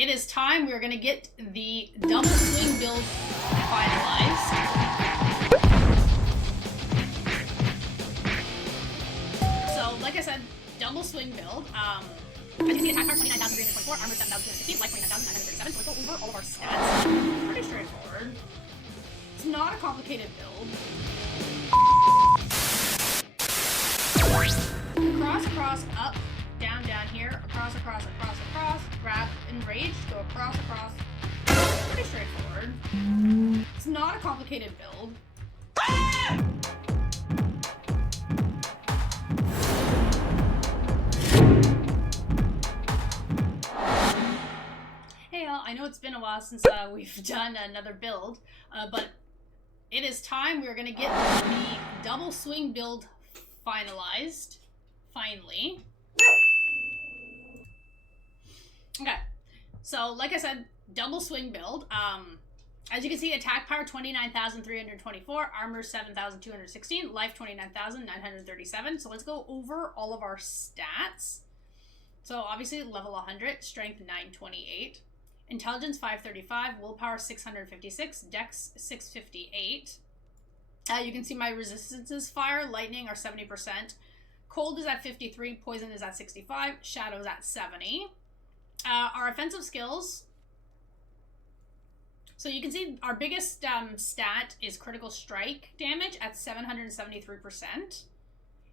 it is time. We're going to get the double swing build finalized. So, like I said, double swing build. As you can see, attack power 29,324, armor 7,216, life 29,937. So let's go over all of our stats. Pretty straightforward. It's not a complicated build. Cross, up, down, here, across, grab, enrage, go across. Pretty straightforward. It's not a complicated build. Hey y'all, I know it's been a while since we've done another build, but it is time. We're gonna get the double swing build finalized. Finally. Okay, so like I said, double swing build. As you can see, attack power 29,324, armor 7,216, life 29,937. So let's go over all of our stats. So obviously level 100, strength 928, intelligence 535, willpower 656, dex 658. You can see my resistances: fire, lightning are 70%. Cold is at 53, poison is at 65, shadow is at 70. Our offensive skills. So you can see our biggest stat is critical strike damage at 773%. And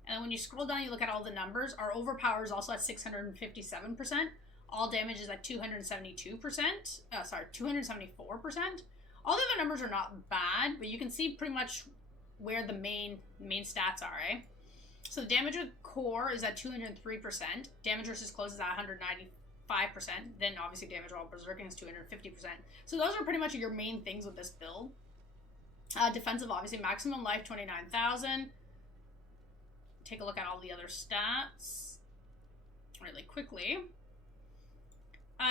then when you scroll down, you look at all the numbers. Our overpower is also at 657%. All damage is at 272%. 274%. All the other numbers are not bad, but you can see pretty much where the main stats are, eh? So damage with core is at 203%. Damage versus close is at 195%. Then obviously damage while berserking is 250%. So those are pretty much your main things with this build. Defensive, obviously maximum life 29,000. Take a look at all the other stats really quickly.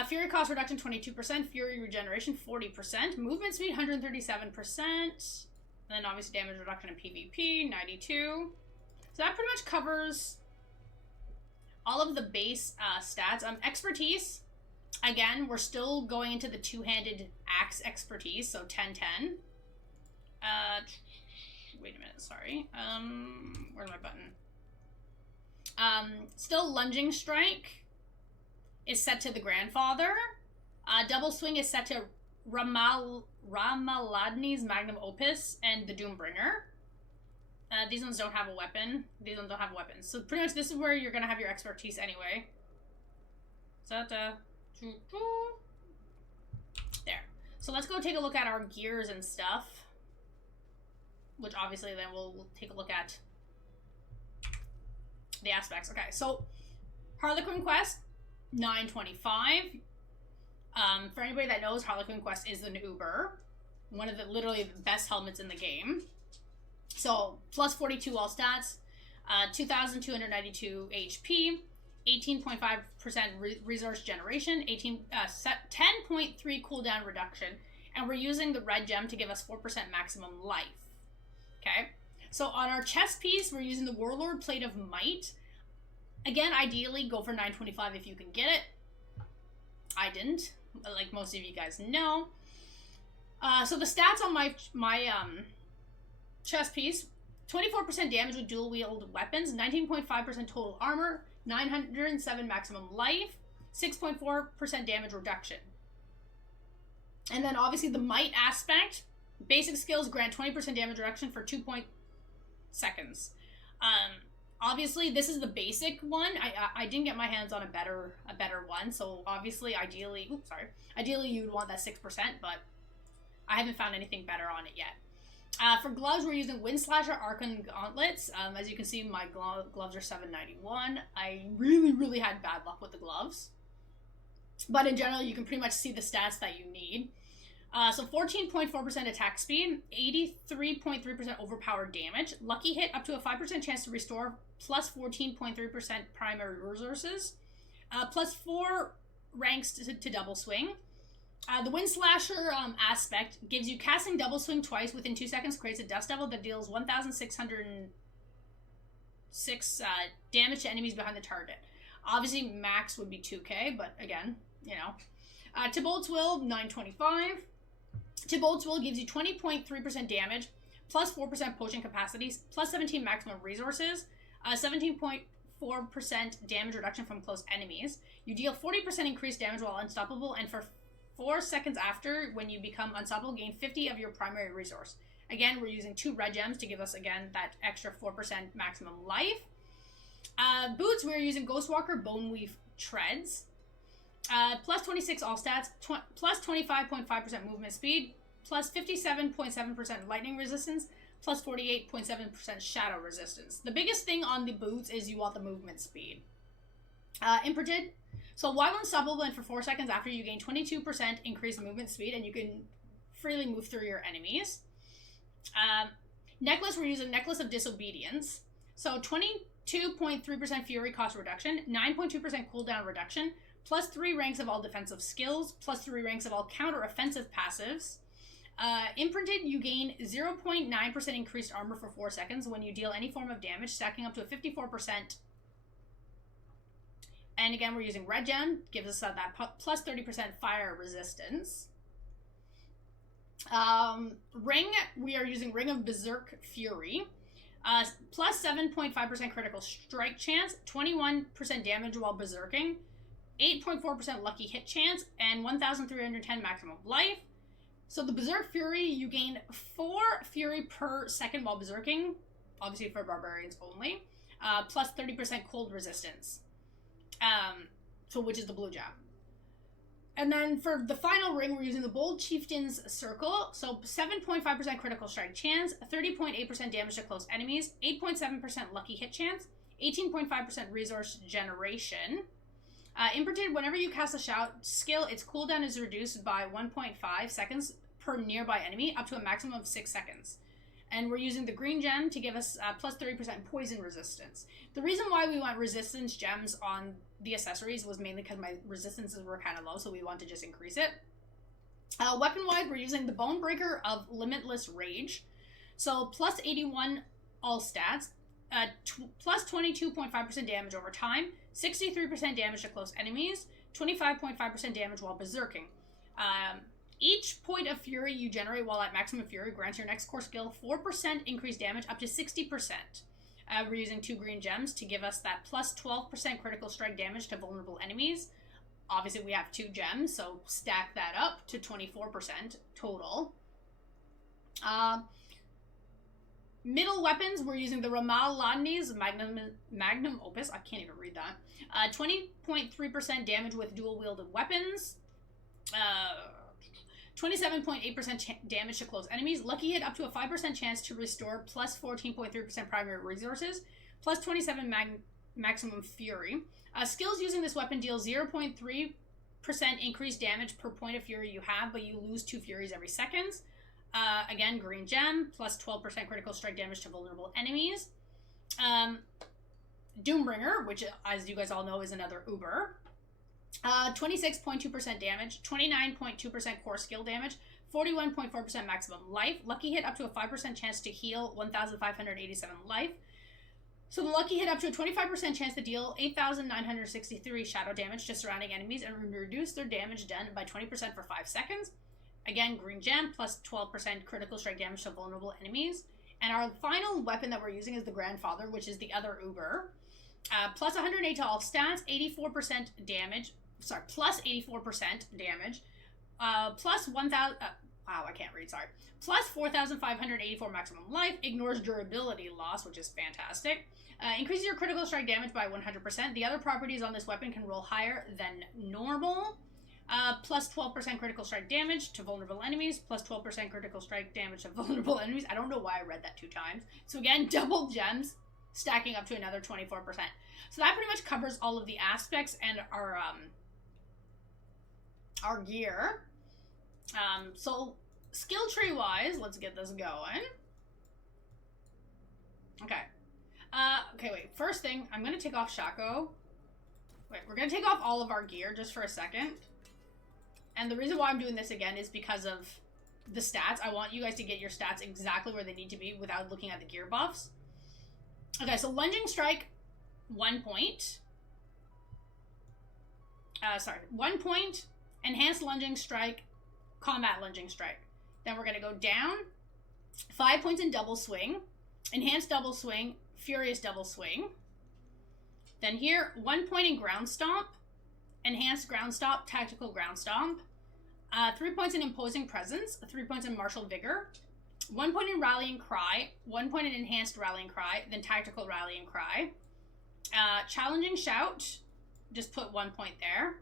Fury cost reduction 22%. Fury regeneration 40%. Movement speed 137%. Then obviously damage reduction in PvP 92%. So that pretty much covers all of the base stats. Expertise, again, we're still going into the two-handed axe expertise, so 10-10. Wait a minute, sorry. Where's my button? Still lunging strike is set to the grandfather. Double swing is set to Ramaladni's magnum opus and the Doombringer. These ones don't have a weapon. These ones don't have weapons. So pretty much this is where you're going to have your expertise anyway. There. So let's go take a look at our gears and stuff. Which obviously then we'll take a look at the aspects. Okay, so Harlequin Quest, 925. For anybody that knows, Harlequin Quest is an Uber. One of the literally the best helmets in the game. So, plus 42 all stats, 2,292 HP, 18.5% resource generation, 10.3 cooldown reduction, and we're using the red gem to give us 4% maximum life. Okay? So, on our chest piece, we're using the Warlord Plate of Might. Again, ideally, go for 925 if you can get it. I didn't, like most of you guys know. So, the stats on my chest piece: 24% damage with dual wield weapons, 19.5% total armor, 907 maximum life, 6.4% damage reduction. And then obviously the might aspect, basic skills grant 20% damage reduction for 2 seconds. Obviously this is the basic one. I didn't get my hands on a better one, so obviously ideally you'd want that 6%, but I haven't found anything better on it yet. For gloves, we're using Wind Slasher Archon Gauntlets. As you can see, my gloves are 791. I really had bad luck with the gloves. But in general, you can pretty much see the stats that you need. So 14.4% attack speed, 83.3% overpowered damage, lucky hit up to a 5% chance to restore, plus 14.3% primary resources, plus 4 ranks to double swing. The Wind Slasher aspect gives you casting double swing twice within 2 seconds, creates a Dust Devil that deals 1,606 damage to enemies behind the target. Obviously, max would be 2k, but again, you know. Tibolt's Will, 925. Tibolt's Will gives you 20.3% damage, plus 4% potion capacities, plus 17 maximum resources, 17.4% damage reduction from close enemies. You deal 40% increased damage while unstoppable, and for 4 seconds after, when you become unstoppable, gain 50 of your primary resource. Again, we're using 2 red gems to give us, again, that extra 4% maximum life. Boots, we're using Ghostwalker Boneweave Treads. Plus 26 all stats, plus 25.5% movement speed, plus 57.7% lightning resistance, plus 48.7% shadow resistance. The biggest thing on the boots is you want the movement speed. Imprinted. So while unstoppable and for 4 seconds after, you gain 22% increased movement speed, and you can freely move through your enemies. Necklace, we're using Necklace of Disobedience. So 22.3% fury cost reduction, 9.2% cooldown reduction, plus 3 ranks of all defensive skills, plus 3 ranks of all counter-offensive passives. Imprinted, you gain 0.9% increased armor for 4 seconds when you deal any form of damage, stacking up to a 54%. And again, we're using red gem, gives us that plus 30% fire resistance. Ring, we are using Ring of Berserk Fury. Plus 7.5% critical strike chance, 21% damage while berserking, 8.4% lucky hit chance, and 1,310 maximum life. So the Berserk Fury, you gain 4 fury per second while berserking, obviously for barbarians only, plus 30% cold resistance, so which is the blue gem. And then for the final ring, we're using the Bold Chieftain's Circle. So 7.5% critical strike chance, 30.8% damage to close enemies, 8.7% lucky hit chance, 18.5% resource generation. Imprinted, whenever you cast a shout skill, its cooldown is reduced by 1.5 seconds per nearby enemy, up to a maximum of 6 seconds. And we're using the green gem to give us plus 30% poison resistance. The reason why we want resistance gems on the accessories was mainly because my resistances were kind of low, so we want to just increase it. Weapon-wise, we're using the Bonebreaker of Limitless Rage. So plus 81 all stats, plus 22.5% damage over time, 63% damage to close enemies, 25.5% damage while berserking. Each point of fury you generate while at maximum fury grants your next core skill 4% increased damage up to 60%. We're using 2 green gems to give us that plus 12% critical strike damage to vulnerable enemies. Obviously, we have 2 gems, so stack that up to 24% total. Middle weapons, we're using the Ramal Ladni's Magnum Opus. I can't even read that. 20.3% damage with dual-wielded weapons. 27.8% damage to close enemies. Lucky hit up to a 5% chance to restore plus 14.3% primary resources. Plus 27 maximum fury. Skills using this weapon deal 0.3% increased damage per point of fury you have, but you lose 2 furies every second. Again, green gem, plus 12% critical strike damage to vulnerable enemies. Doombringer, which, as you guys all know, is another Uber. 26.2% damage, 29.2% core skill damage, 41.4% maximum life. Lucky hit up to a 5% chance to heal 1,587 life. So the lucky hit up to a 25% chance to deal 8,963 shadow damage to surrounding enemies and reduce their damage done by 20% for 5 seconds. Again, green gem, plus 12% critical strike damage to vulnerable enemies. And our final weapon that we're using is the Grandfather, which is the other Uber. Plus 108 to all stats, 84% damage. Sorry, plus 84% damage. Plus 1,000... wow, I can't read, sorry. Plus 4,584 maximum life. Ignores durability loss, which is fantastic. Increases your critical strike damage by 100%. The other properties on this weapon can roll higher than normal. Plus 12% critical strike damage to vulnerable enemies. Plus 12% critical strike damage to vulnerable enemies. I don't know why I read that 2 times. So again, double gems, stacking up to another 24%. So that pretty much covers all of the aspects and our gear. So skill tree wise, let's get this going. Okay. Okay, wait. First thing, I'm gonna take off Shaco. Wait, we're gonna take off all of our gear just for a second. And the reason why I'm doing this again is because of the stats. I want you guys to get your stats exactly where they need to be without looking at the gear buffs. Okay, so lunging strike, 1 point. 1 point. Enhanced Lunging Strike, Combat Lunging Strike. Then we're going to go down, 5 points in Double Swing, Enhanced Double Swing, Furious Double Swing. Then here, 1 point in Ground Stomp, Enhanced Ground Stomp, Tactical Ground Stomp. 3 points in Imposing Presence, 3 points in Martial Vigor, 1 point in Rallying Cry, 1 point in Enhanced Rallying Cry, then Tactical Rallying Cry. Challenging Shout, just put 1 point there.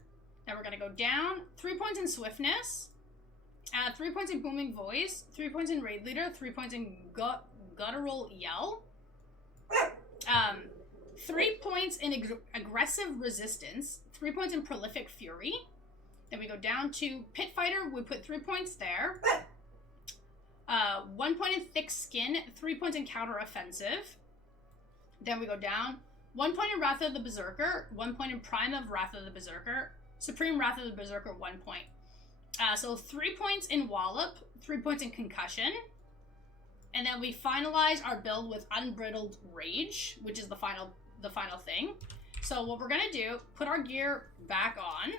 Then we're going to go down, 3 points in Swiftness, 3 points in Booming Voice, 3 points in Raid Leader, 3 points in Guttural Yell, 3 points in Aggressive Resistance, 3 points in Prolific Fury. Then we go down to Pit Fighter, we put 3 points there. 1 point in Thick Skin, 3 points in Counter Offensive. Then we go down, 1 point in Wrath of the Berserker, 1 point in Prime of Wrath of the Berserker, Supreme Wrath of the Berserker, 1 point. So 3 points in Wallop, 3 points in Concussion. And then we finalize our build with Unbridled Rage, which is the final thing. So what we're gonna do, put our gear back on.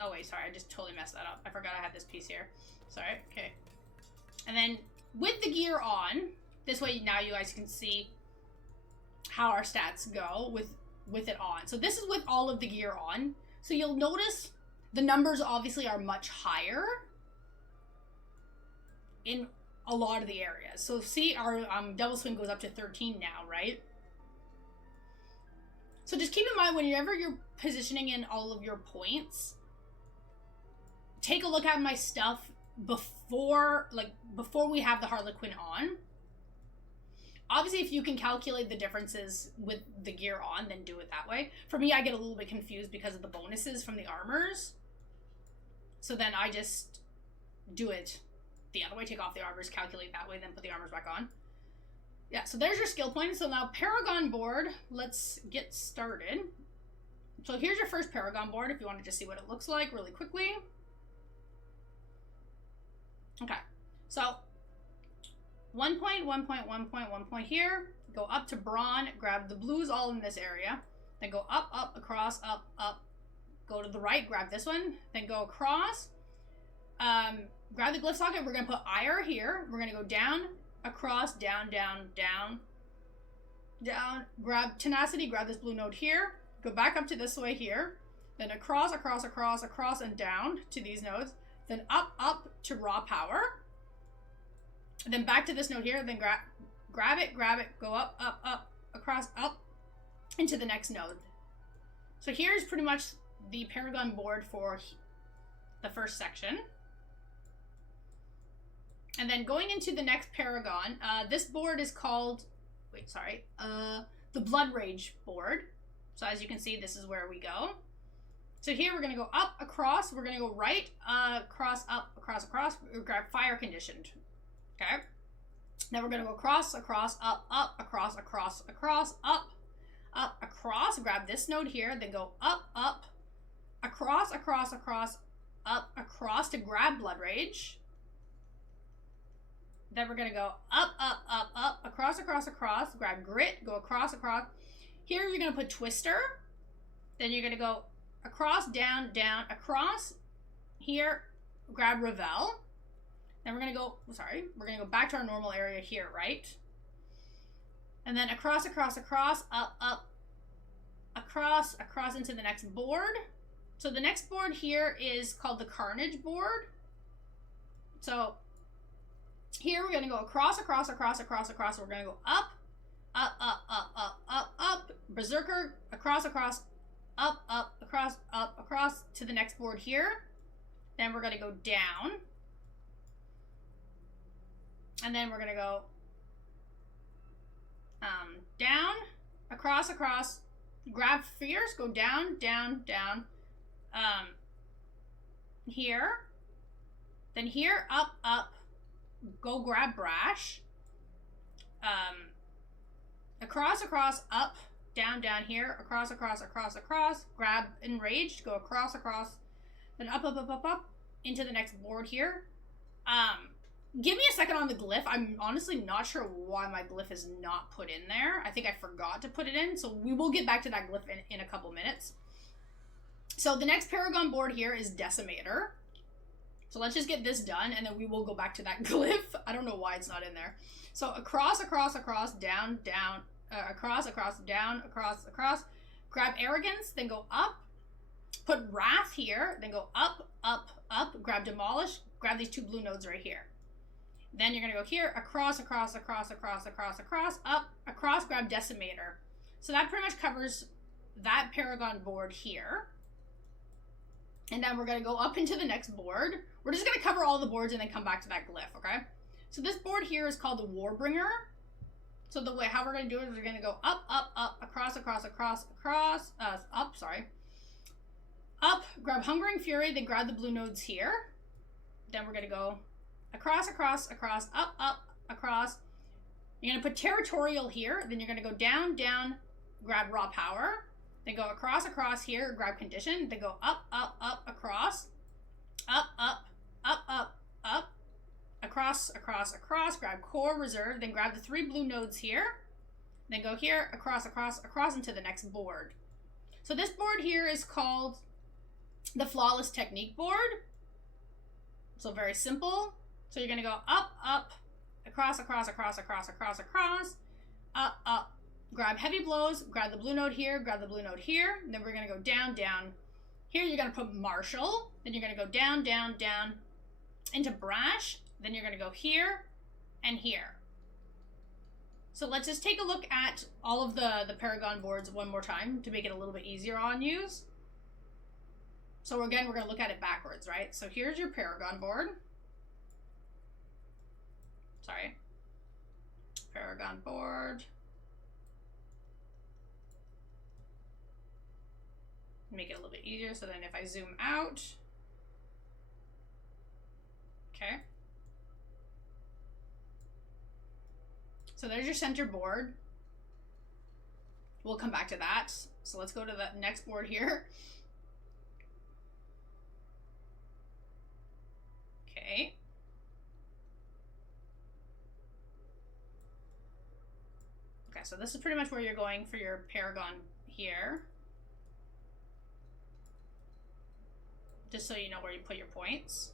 Oh wait, sorry, I just totally messed that up. I forgot I had this piece here. Sorry, okay. And then with the gear on, this way now you guys can see how our stats go with it on. So this is with all of the gear on. So you'll notice the numbers obviously are much higher in a lot of the areas. So see, our Double Swing goes up to 13 now, right? So just keep in mind whenever you're positioning in all of your points, take a look at my stuff before we have the Harlequin on. Obviously, if you can calculate the differences with the gear on, then do it that way. For me, I get a little bit confused because of the bonuses from the armors. So then I just do it the other way, take off the armors, calculate that way, then put the armors back on. Yeah, so there's your skill point. So now Paragon board, let's get started. So here's your first Paragon board if you want to just see what it looks like really quickly. Okay, so 1 point, 1 point, 1 point, 1 point here, go up to Brawn, grab the blues all in this area, then go up, up, across, up, up, go to the right, grab this one, then go across, grab the glyph socket, we're going to put Ire here, we're going to go down, across, down, down, down, down, grab Tenacity, grab this blue node here, go back up to this way here, then across, across, across, across, and down to these nodes, then up, up to Raw Power, then back to this node here, then grab it, go up, up, up, across, up, into the next node. So here's pretty much the Paragon board for the first section. And then going into the next Paragon, this board is called, the Blood Rage board. So as you can see, this is where we go. So here we're going to go up, across, we're going to go right, across, up, across, across, we grab Fire Conditioned. Okay? Then we're going to go across, across, up, up, across, across, across, up, up, across, grab this node here, then go up, up, across, across, across, up, across to grab Blood Rage. Then we're going to go up, up, up, up, across, across, across, grab Grit, go across, across. Here you're going to put Twister. Then you're going to go across, down, down, across. Here, grab Revel. Then we're going to go back to our normal area here, right? And then across, across, across, up, up, across, across into the next board. So the next board here is called the Carnage board. So here we're going to go across, across, across, across, across. We're going to go up, up, up, up, up, up, up. Berserker, across, across, up, across to the next board here. Then we're going to go down. And then we're going to go down, across, across, grab Fierce, go down, down, down, here. Then here, up, up, go grab Brash. Across, across, up, down, down here, across, across, across, across, grab Enraged, go across, across, then up, up, up, up, up, into the next board here. Give me a second on the glyph. I'm honestly not sure why my glyph is not put in there. I think I forgot to put it in, so we will get back to that glyph in a couple minutes. So the next Paragon board here is Decimator. So let's just get this done, and then we will go back to that glyph. I don't know why it's not in there. So across, down, down, across, down, across. Grab Arrogance, then go up. Put Wrath here, then go up, grab Demolish, grab these 2 blue nodes right here. Then you're gonna go here, across, up, across, grab Decimator. So that pretty much covers that Paragon board here. And then we're gonna go up into the next board. We're just gonna cover all the boards and then come back to that glyph, okay? So this board here is called the Warbringer. So the way how we're gonna do it is we're gonna go up, across, up, grab Hungering Fury, then grab the blue nodes here. Then we're gonna go across, up, across. You're gonna put Territorial here, then you're gonna go down, grab Raw Power, then go across here, grab Condition, then go up, across, up, across, grab Core Reserve, then grab the 3 blue nodes here, then go here, across into the next board. So this board here is called the Flawless Technique board. So very simple. So you're gonna go up, across, up, grab Heavy Blows, grab the blue node here, and then we're gonna go down. Here you're gonna put Marshall, then you're gonna go down, into Brash, then you're gonna go here and here. So let's just take a look at all of the Paragon boards one more time to make it a little bit easier on use. So again, we're going to look at it backwards, right? So here's your Paragon board. Sorry. Paragon board. Make it a little bit easier, so then if I zoom out. Okay. So there's your center board. We'll come back to that. So let's go to the next board here. Okay. Okay, so this is pretty much where you're going for your Paragon here. Just so you know where you put your points.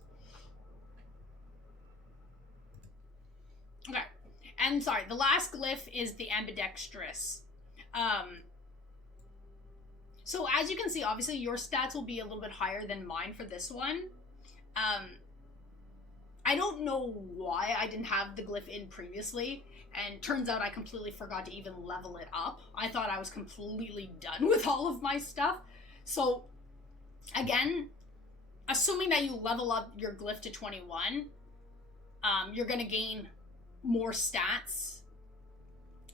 Okay. And sorry, the last glyph is the Ambidextrous. So as you can see, obviously your stats will be a little bit higher than mine for this one. I don't know why I didn't have the glyph in previously, and turns out I completely forgot to even level it up. I thought I was completely done with all of my stuff. So, again, assuming that you level up your glyph to 21, you're going to gain more stats.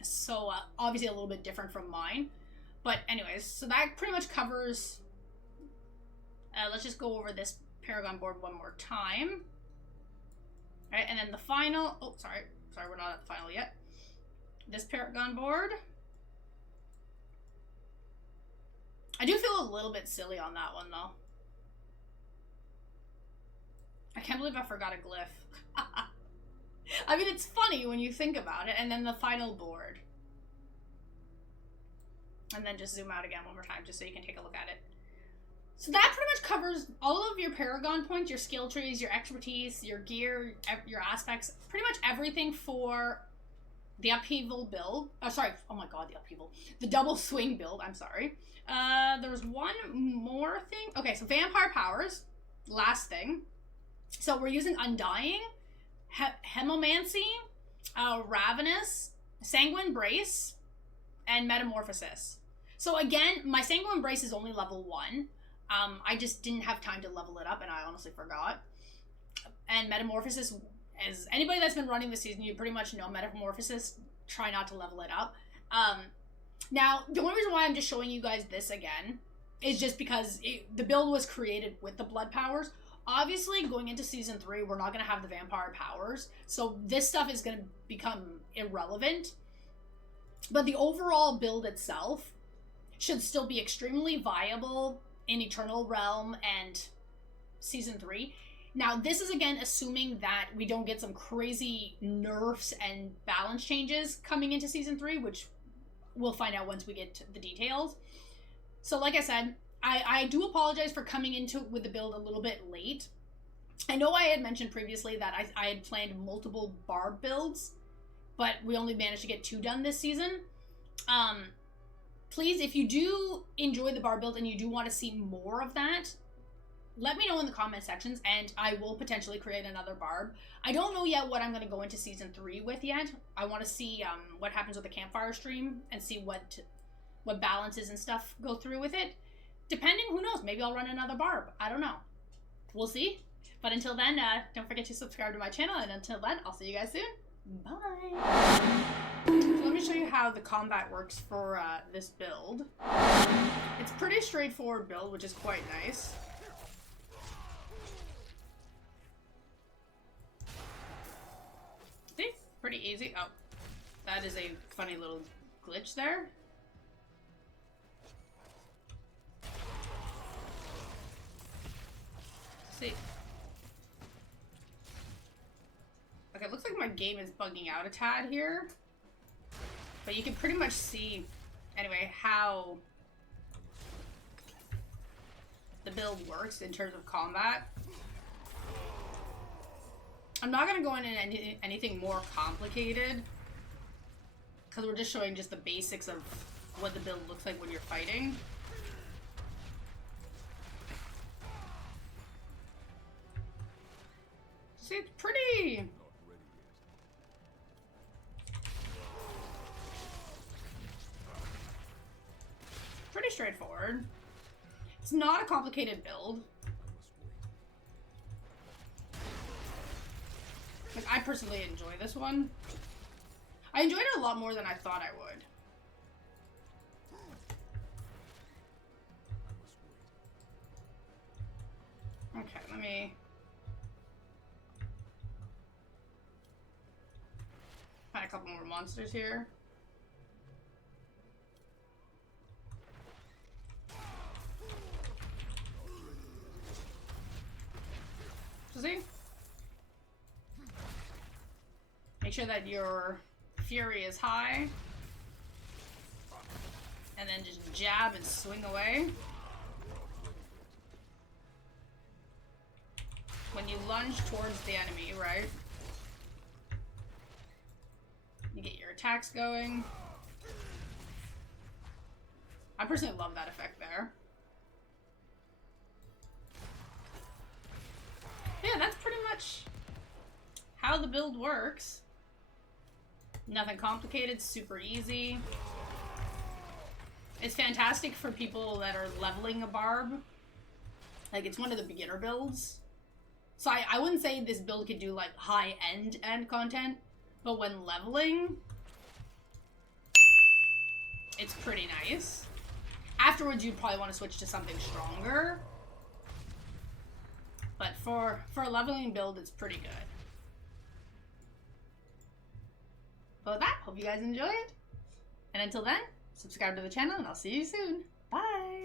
So, obviously a little bit different from mine. But anyways, so that pretty much covers... let's just go over this Paragon board one more time. All right, and then the final... Oh, sorry, we're not at the final yet. This Paragon board. I do feel a little bit silly on that one, though. I can't believe I forgot a glyph. I mean, it's funny when you think about it. And then the final board. And then just zoom out again one more time, just so you can take a look at it. So that pretty much covers all of your Paragon points, your skill trees, your expertise, your gear, your aspects, pretty much everything for the upheaval build. Oh, sorry. Oh my god, the upheaval. The double swing build, I'm sorry. There was one more thing. Okay, so vampire powers. Last thing. So we're using Undying, Hemomancy, Ravenous, Sanguine Brace, and Metamorphosis. So again, my Sanguine Brace is only level 1. I just didn't have time to level it up, and I honestly forgot. And Metamorphosis, as anybody that's been running the season, you pretty much know Metamorphosis. Try not to level it up. Now, the only reason why I'm just showing you guys this again is just because the build was created with the blood powers. Obviously, going into Season 3, we're not going to have the vampire powers, so this stuff is going to become irrelevant. But the overall build itself should still be extremely viable in Eternal Realm and Season 3. Now, this is again assuming that we don't get some crazy nerfs and balance changes coming into Season 3, which we'll find out once we get to the details. So like I said, I do apologize for coming into with the build a little bit late. I know I had mentioned previously that I had planned multiple barb builds, but we only managed to get 2 done this season. Please, if you do enjoy the barb build and you do want to see more of that, let me know in the comment sections, and I will potentially create another barb. I don't know yet what I'm going to go into season 3 with yet. I want to see what happens with the campfire stream and see what balances and stuff go through with it. Depending, who knows? Maybe I'll run another barb. I don't know. We'll see. But until then, don't forget to subscribe to my channel, and until then, I'll see you guys soon. Bye! So let me show you how the combat works for this build. It's pretty straightforward build, which is quite nice. See? Pretty easy. Oh, that is a funny little glitch there. See. Okay, it looks like my game is bugging out a tad here. But you can pretty much see, anyway, how the build works in terms of combat. I'm not going to go into anything more complicated, because we're just showing just the basics of what the build looks like when you're fighting. See, it's pretty straightforward. It's not a complicated build. Like, I personally enjoy this one. I enjoyed it a lot more than I thought I would. Okay, let me... find a couple more monsters here. See? Make sure that your fury is high. And then just jab and swing away. When you lunge towards the enemy, right? You get your attacks going. I personally love that effect there. Yeah, that's pretty much how the build works. Nothing complicated, super easy. It's fantastic for people that are leveling a barb. Like, it's one of the beginner builds. So I wouldn't say this build could do like high-end content, but when leveling, it's pretty nice. Afterwards, you'd probably want to switch to something stronger. But for a leveling build, it's pretty good. But with that, hope you guys enjoy it. And until then, subscribe to the channel and I'll see you soon. Bye!